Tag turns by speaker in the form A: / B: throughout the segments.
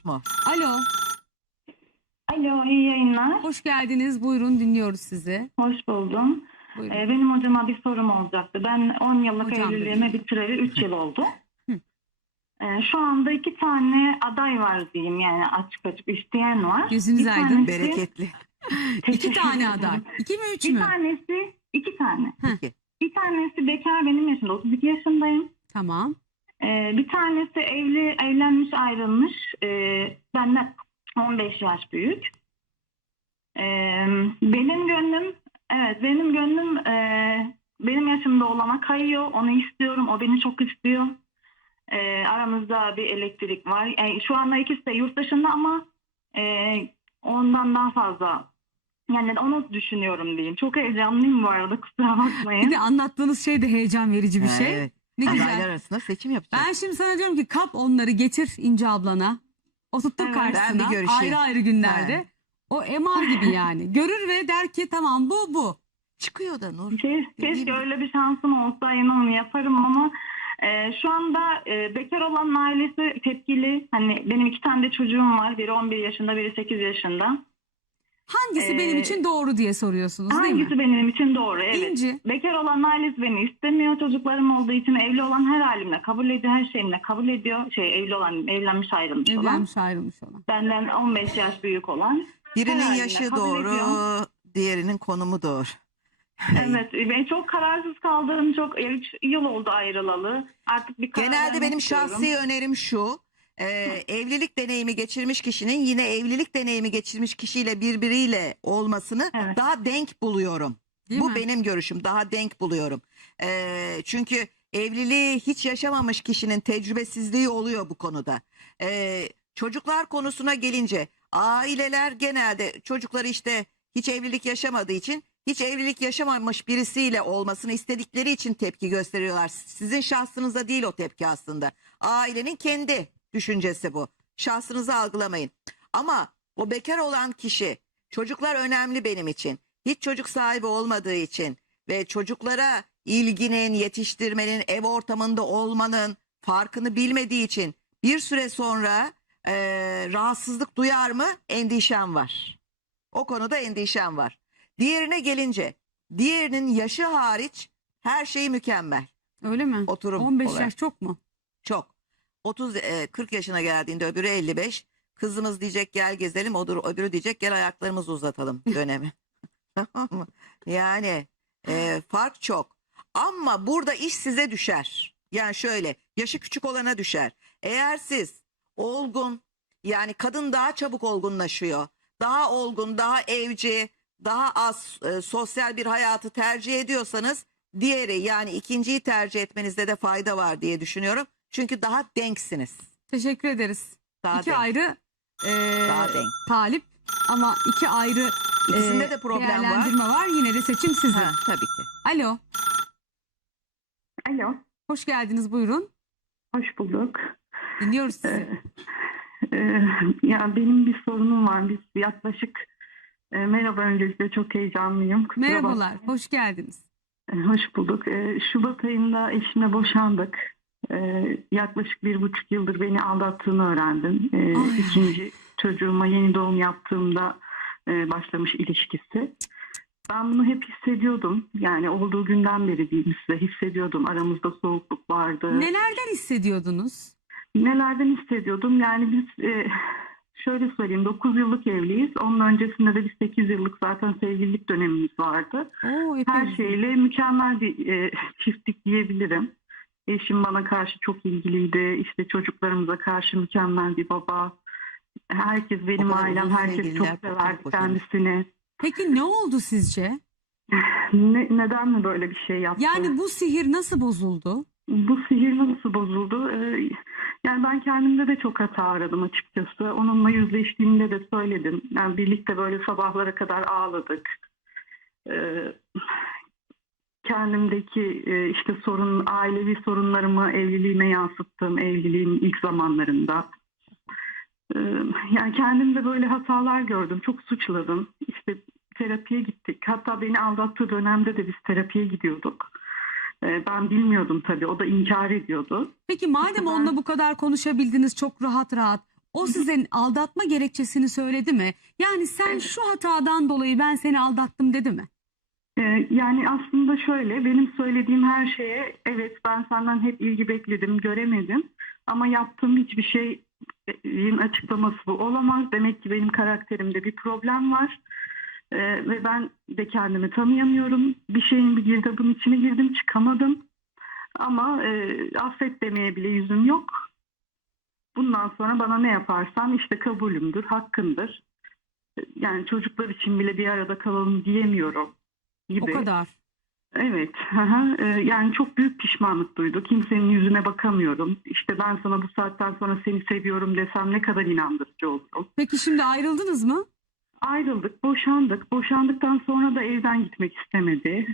A: mu?
B: Alo,
C: Alo, iyi yayınlar.
B: hoş geldiniz. Buyurun, dinliyoruz sizi.
C: Hoş buldum.
B: Buyurun.
C: Benim hocama bir sorum olacaktı. Ben 10 yıllık
B: Hocam
C: evliliğimi
B: benim.
C: bitireli 3 yıl oldu.
B: Hı.
C: Şu anda 2 tane aday var diyeyim, yani açık açık isteyen var.
B: Gözünüz
C: Bir
B: aydın.
C: tanesi-
A: Bereketli.
B: 2 tane aday. 2 mi 3
C: Bir
B: mü?
C: tanesi, 2 tane.
A: Peki.
C: Bir tanesi bekar, benim yaşımda, 32 yaşındayım.
B: Tamam.
C: Bir tanesi evlenmiş, ayrılmış. Benden 15 yaş büyük. Benim gönlüm, benim yaşımda olana kayıyor. Onu istiyorum, o beni çok istiyor. Aramızda bir elektrik var. Şu anda ikisi de yurt dışında ama ondan daha fazla. Yani onu düşünüyorum diyeyim. Çok heyecanlıyım bu arada, kusura
B: Bir
C: bakmayın.
B: de anlattığınız şey de heyecan verici bir şey.
A: Evet.
B: Ne
A: Adaylar
B: güzel.
A: arasında seçim yapacağız.
B: Ben şimdi sana diyorum ki kap onları getir İnce ablana. Oturttur
C: Evet.
A: Ben
B: karşısına
A: bir görüşeyim.
B: ayrı ayrı günlerde.
A: He.
B: O MR gibi yani. Görür ve der ki tamam bu.
A: Çıkıyor da Nur.
C: Keşke öyle bir şansım olsa, inanın yaparım ama şu anda bekar olan ailesi tepkili. Hani benim 2 tane de çocuğum var. Biri 11 yaşında, biri 8 yaşında.
B: Hangisi benim için doğru diye soruyorsunuz değil mi?
C: Hangisi benim için doğru? Evet.
B: İnci.
C: Bekar olan ailesi beni istemiyor. Çocuklarım olduğu için evli olan her halimle kabul ediyor. Her şeyimle kabul ediyor. Evli olan, evlenmiş, ayrılmış olan.
B: Evlenmiş ayrılmış olan.
C: Benden 15 yaş büyük olan. her
A: Birinin
C: halimle
A: yaşı
C: kabul
A: doğru,
C: ediyor.
A: diğerinin konumu doğru.
C: Evet. Ben çok kararsız kaldım. 3 yıl oldu ayrılalı. Artık bir karar
A: Genelde
C: vermek
A: benim
C: istiyorum.
A: şahsi önerim şu. Evlilik deneyimi geçirmiş kişinin yine evlilik deneyimi geçirmiş kişiyle birbiriyle olmasını
C: Evet.
A: daha denk buluyorum.
B: Değil
A: Bu
B: mi?
A: benim görüşüm. Daha denk buluyorum. Çünkü evliliği hiç yaşamamış kişinin tecrübesizliği oluyor bu konuda. Çocuklar konusuna gelince aileler genelde çocukları işte hiç evlilik yaşamadığı için hiç evlilik yaşamamış birisiyle olmasını istedikleri için tepki gösteriyorlar. Sizin şahsınıza değil o tepki aslında. Ailenin kendi düşüncesi bu. Şahsınızı algılamayın. Ama o bekar olan kişi çocuklar önemli benim için. Hiç çocuk sahibi olmadığı için ve çocuklara ilginin, yetiştirmenin, ev ortamında olmanın farkını bilmediği için bir süre sonra rahatsızlık duyar mı? Endişem var. O konuda endişem var. Diğerine gelince, diğerinin yaşı hariç her şey mükemmel.
B: Öyle mi?
A: Oturum
B: 15
A: olarak.
B: yaş çok mu?
A: Çok. 40 yaşına geldiğinde öbürü 55. Kızımız diyecek gel gezelim, öbürü diyecek gel ayaklarımızı uzatalım dönemi. Tamam mı? Yani fark çok. Ama burada iş size düşer. Yani şöyle, yaşı küçük olana düşer. Eğer siz olgun, yani kadın daha çabuk olgunlaşıyor. Daha olgun, daha evci, daha az sosyal bir hayatı tercih ediyorsanız diğeri yani ikinciyi tercih etmenizde de fayda var diye düşünüyorum. Çünkü daha denksiniz.
B: Teşekkür ederiz.
A: Daha
B: İki
A: denk.
B: ayrı
A: Daha denk.
B: talip ama iki ayrı
A: İkisinde de problem var.
B: değerlendirme var. Yine de seçim sizin.
A: Ha, tabii ki.
B: Alo.
C: Alo.
B: Hoş geldiniz, buyurun.
C: Hoş bulduk.
B: Dinliyoruz sizi.
C: Ya benim bir sorunum var. Biz yaklaşık merhaba, öncelikle çok heyecanlıyım. Kusura
B: Merhabalar,
C: bakmayın.
B: hoş geldiniz.
C: Hoş bulduk. Şubat ayında eşimle boşandık. Yaklaşık 1,5 yıldır beni aldattığını öğrendim.
B: Ay.
C: İkinci çocuğuma yeni doğum yaptığımda başlamış ilişkisi. Ben bunu hep hissediyordum. Yani olduğu günden beri diyeyim size, hissediyordum. Aramızda soğukluk vardı.
B: Nelerden hissediyordunuz?
C: Nelerden hissediyordum? Yani biz şöyle söyleyeyim, 9 yıllık evliyiz. Onun öncesinde de bir 8 yıllık zaten sevgililik dönemimiz vardı.
B: Oo, epey
C: Her
B: uzun.
C: şeyle mükemmel bir çiftlik diyebilirim. Eşim bana karşı çok ilgiliydi. İşte çocuklarımıza karşı mükemmel bir baba. Herkes, benim
A: O kadar
C: ailem,
A: uzun
C: herkes çok
A: sevgililer
C: severdi
A: boşanır.
C: kendisini.
B: Peki ne oldu sizce?
C: Neden mi böyle bir şey yaptı?
B: Yani bu sihir nasıl bozuldu?
C: Bu sihir nasıl bozuldu? Yani ben kendimde de çok hata aradım açıkçası. Onunla yüzleştiğimde de söyledim. Yani birlikte böyle sabahlara kadar ağladık. Kendimdeki işte ailevi sorunlarımı evliliğime yansıttım, evliliğin ilk zamanlarında. Yani kendimde böyle hatalar gördüm, çok suçladım. İşte terapiye gittik. Hatta beni aldattığı dönemde de biz terapiye gidiyorduk. Ben bilmiyordum tabii, o da inkar ediyordu.
B: Peki madem
C: İşte ben-
B: onunla bu kadar konuşabildiniz çok rahat rahat, O sizin aldatma gerekçesini söyledi mi? Yani sen şu hatadan dolayı ben seni aldattım dedi mi?
C: Yani aslında şöyle, benim söylediğim her şeye evet ben senden hep ilgi bekledim, göremedim. Ama yaptığım hiçbir şeyin açıklaması bu olamaz. Demek ki benim karakterimde bir problem var. Ve ben de kendimi tanıyamıyorum. Bir şeyin bir girdabın içine girdim, çıkamadım. Ama affet demeye bile yüzüm yok. Bundan sonra bana ne yaparsan işte kabulümdür, hakkındır. Yani çocuklar için bile bir arada kalalım diyemiyorum gibi.
B: O kadar.
C: Evet. Yani çok büyük pişmanlık duydu. Kimsenin yüzüne bakamıyorum. İşte ben sana bu saatten sonra seni seviyorum desem ne kadar inandırıcı olurum.
B: Peki şimdi ayrıldınız mı?
C: Ayrıldık, boşandık. Boşandıktan sonra da evden gitmek istemedi.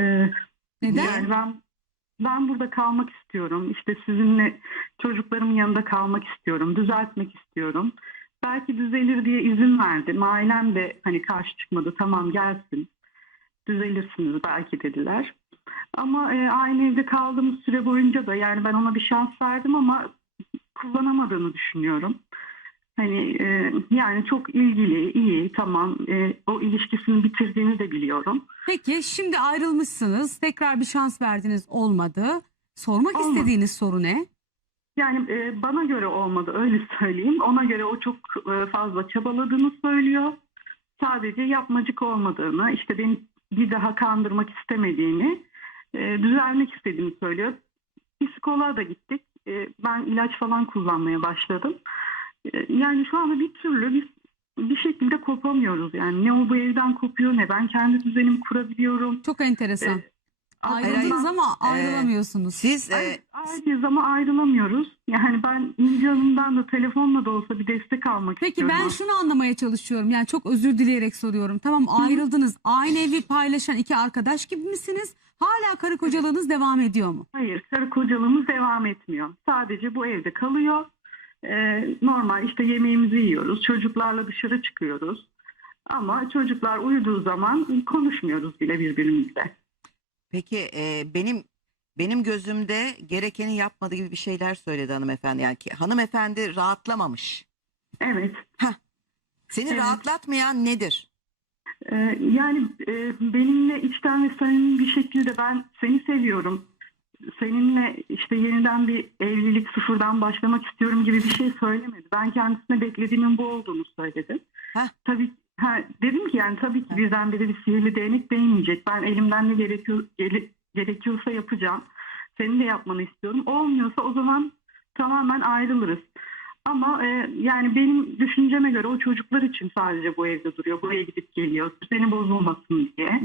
B: Neden?
C: Yani ben burada kalmak istiyorum. İşte sizinle çocuklarımın yanında kalmak istiyorum. Düzeltmek istiyorum. Belki düzelir diye izin verdim. Ailem de hani karşı çıkmadı. Tamam gelsin. Düzelirsiniz belki dediler. Ama aynı evde kaldığımız süre boyunca da yani ben ona bir şans verdim ama kullanamadığını düşünüyorum. Hani yani çok ilgili, iyi, tamam. O ilişkisini bitirdiğini de biliyorum.
B: Peki şimdi ayrılmışsınız. Tekrar bir şans verdiniz, olmadı. Sormak
C: Olmadı.
B: istediğiniz soru ne?
C: Yani bana göre olmadı öyle söyleyeyim. Ona göre o çok fazla çabaladığını söylüyor. Sadece yapmacık olmadığını, işte beni bir daha kandırmak istemediğini, düzelmek istediğini söylüyor. Psikoloğa da gittik. Ben ilaç falan kullanmaya başladım. Yani şu anda bir türlü biz bir şekilde kopamıyoruz. Yani ne o bu evden kopuyor ne ben kendi düzenimi kurabiliyorum.
B: Çok enteresan. Ayrıldınız ama ayrılamıyorsunuz.
A: Siz
C: Ayrıyız ama ayrılamıyoruz. Yani ben İnce Hanım'dan da telefonla da olsa bir destek almak
B: Peki
C: istiyorum.
B: ben şunu anlamaya çalışıyorum. Yani çok özür dileyerek soruyorum. Tamam ayrıldınız. Aynı evi paylaşan iki arkadaş gibi misiniz? Hala karı kocalığınız devam ediyor mu?
C: Hayır, karı kocalığımız devam etmiyor. Sadece bu evde kalıyor. Normal işte yemeğimizi yiyoruz. Çocuklarla dışarı çıkıyoruz. Ama çocuklar uyuduğu zaman konuşmuyoruz bile birbirimizle.
A: peki benim gözümde gerekeni yapmadığı gibi bir şeyler söyledi hanımefendi. Yani ki hanımefendi rahatlamamış.
C: Evet.
A: Seni
C: Evet.
A: rahatlatmayan nedir?
C: Yani benimle içten ve samimi bir şekilde ben seni seviyorum. Seninle işte yeniden bir evlilik sıfırdan başlamak istiyorum gibi bir şey söylemedi. Ben kendisine beklediğimin bu olduğunu söyledim.
A: Heh.
C: Tabii dedim ki yani tabii ki birdenbire bir sihirli değnek değmeyecek. Ben elimden ne gerekiyorsa yapacağım. Senin de yapmanı istiyorum. Olmuyorsa o zaman tamamen ayrılırız. Ama yani benim düşünceme göre o çocuklar için sadece bu evde duruyor. Buraya gidip geliyor. Düzeni bozulmasın diye.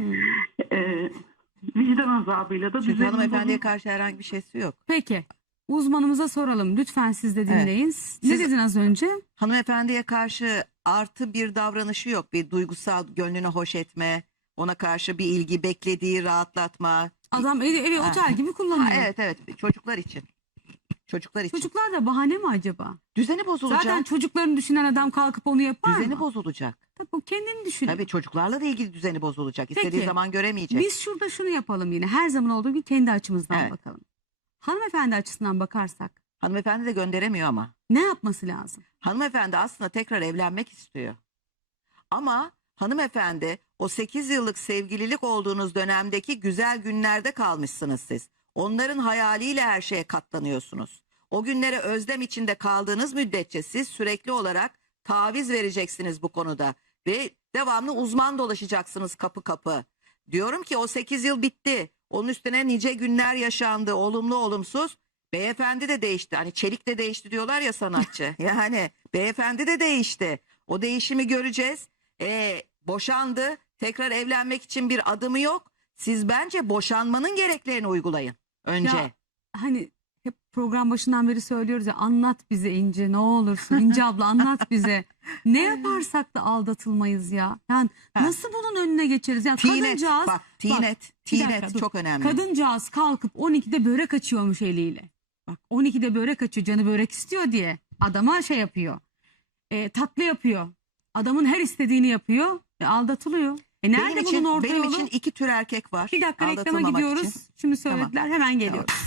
C: Vicdan azabıyla da
A: Çünkü
C: düzenin
A: hanımefendiye karşı herhangi bir şeysi yok.
B: Peki uzmanımıza soralım. Lütfen siz de dinleyin. Ne
A: Siz-
B: dedin az önce?
A: Hanımefendiye karşı artı bir davranışı yok. Bir duygusal gönlünü hoş etme, ona karşı bir ilgi, beklediği rahatlatma.
B: Adam evi
A: Ha.
B: otel gibi kullanıyor.
A: Evet çocuklar için. Çocuklar için.
B: Çocuklar da bahane mi acaba?
A: Düzeni bozulacak.
B: Zaten çocuklarını düşünen adam kalkıp onu yapar
A: Düzeni
B: mı?
A: bozulacak.
B: Tabii o kendini düşünüyor.
A: Tabii çocuklarla da ilgili düzeni bozulacak. İstediği
B: Peki,
A: zaman göremeyecek.
B: Biz şurada şunu yapalım yine. Her zaman olduğu gibi kendi açımızdan
A: Evet.
B: bakalım. Hanımefendi açısından bakarsak
A: Hanımefendi de gönderemiyor ama.
B: ne yapması lazım?
A: Hanımefendi aslında tekrar evlenmek istiyor. Ama hanımefendi o 8 yıllık sevgililik olduğunuz dönemdeki güzel günlerde kalmışsınız siz. Onların hayaliyle her şeye katlanıyorsunuz. O günlere özlem içinde kaldığınız müddetçe siz sürekli olarak taviz vereceksiniz bu konuda. Ve devamlı uzman dolaşacaksınız kapı kapı. Diyorum ki o 8 yıl bitti. Onun üstüne nice günler yaşandı. Olumlu olumsuz. Beyefendi de değişti. Hani çelik de değişti diyorlar ya sanatçı. Yani beyefendi de değişti. O değişimi göreceğiz. Boşandı. Tekrar evlenmek için bir adımı yok. Siz bence boşanmanın gereklerini uygulayın önce.
B: Ya, hani hep program başından beri söylüyoruz ya, anlat bize İnce ne olursun. İnce abla anlat bize. Ne yaparsak da aldatılmayız ya. Yani
A: Ha.
B: nasıl bunun önüne geçeriz? Ya
A: Tinet.
B: kadıncağız,
A: Bak
B: bir dakika,
A: tinet
B: dur.
A: çok önemli.
B: Kadıncağız kalkıp 12'de börek açıyormuş eliyle. Bak 12'de börek açıyor, canı börek istiyor diye. Adama şey yapıyor. Tatlı yapıyor. Adamın her istediğini yapıyor. Aldatılıyor. Nerede bunun orta
A: benim
B: yolu?
A: için iki tür erkek var.
B: Bir dakika reklama
A: aldatılmamak
B: gidiyoruz.
A: için.
B: Şimdi söylediler, hemen geliyoruz.